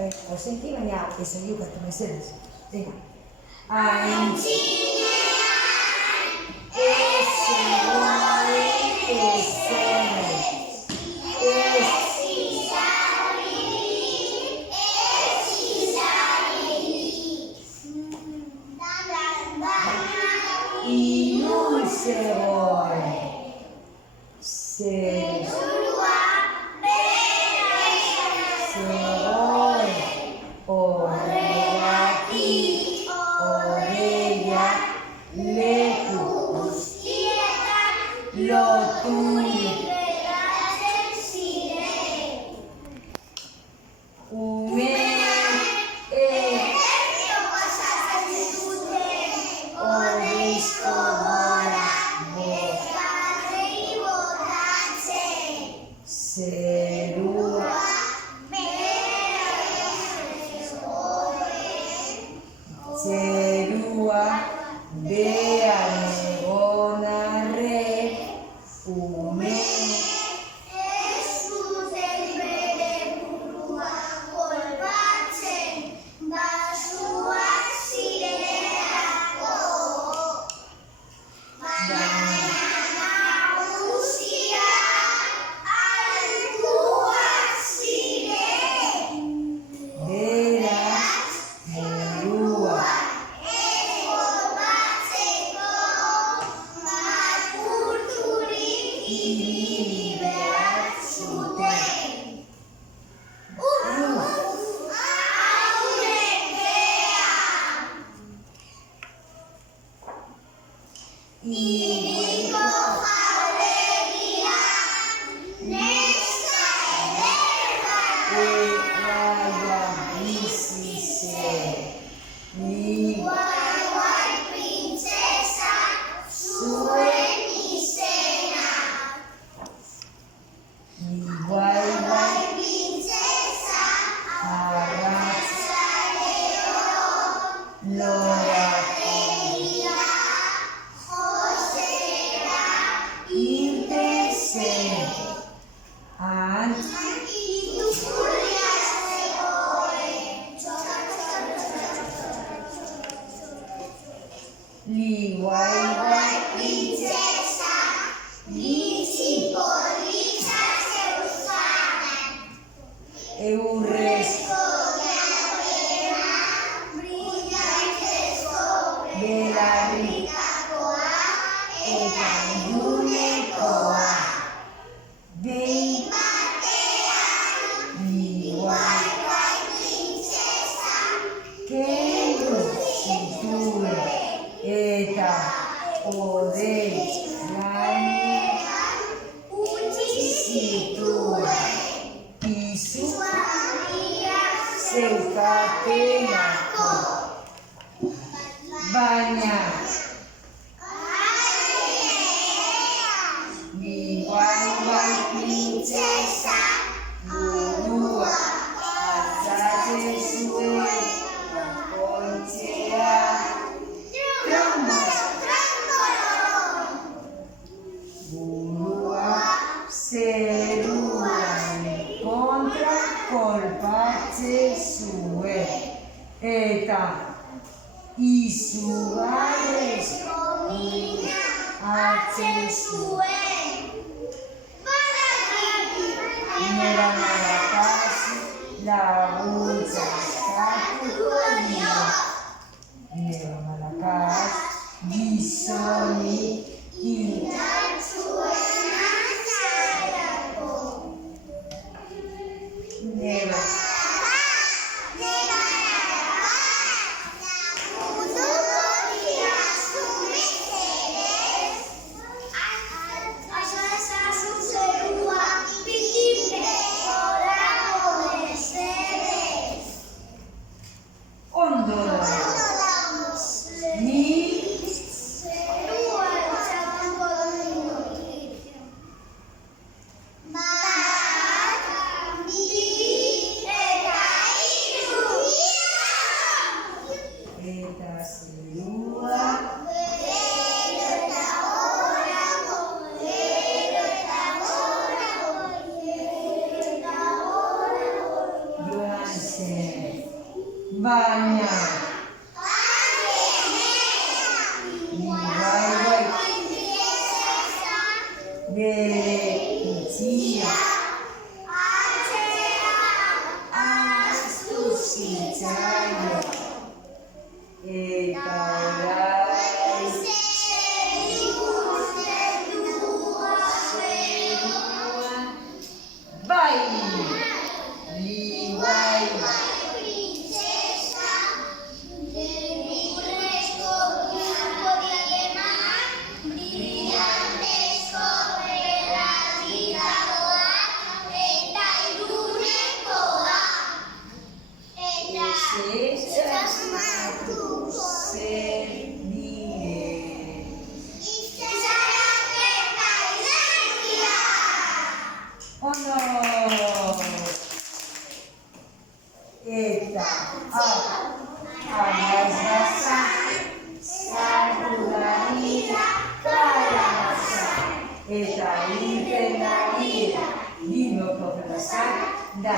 Senti, baina ez egiukatu mesedez. Venga. Aintzinean ez zegoen ezer. Ez inon zegoen. Zerua zegoen. Horregatik horreiak leku guztietan loturik geratzen ziren. Umeak ederto pasatzen zuten oreizko gora bezarrei botatzen. Zerua behan egon arren, umeek ez zuten bere burua kolpatzen, basuak zirelako. Baina nagusiak altuak ziren. Beraz, burua ibili behar zuten. Hiriko jauregian neska ederra bizi zen. Guai printzesa zuen izena. Guai printzesa arratsaldeon lorategira josera irten zen. Han iturria zegoen. Guai printzesa bitxi polita zeuskanan. Eurrezko jardena brillantezko belarrikakoa eta ilunekoa. Behin batean guai printzesa kendu zituen eta odei gainean utzi zituen. Pisu handiak zeukatenako. Baina guai printzesa burua altzatzen zuen bakoitzea. Burua zeruan kontra kolpatzen zuen eta izugarrizko mina hartzen zuen. Nora Malakasi laguntza eskatuko dio. Nora Malakasi gizoni indartsuena zelako. Nora Bagna. Vai, vai. Bere, zia. Astucitaio. E parai. Vai. Li, vai. Oh no! Eta, amazasa, sakuranira, karamasa, eta ipenanira, lino profesasa, da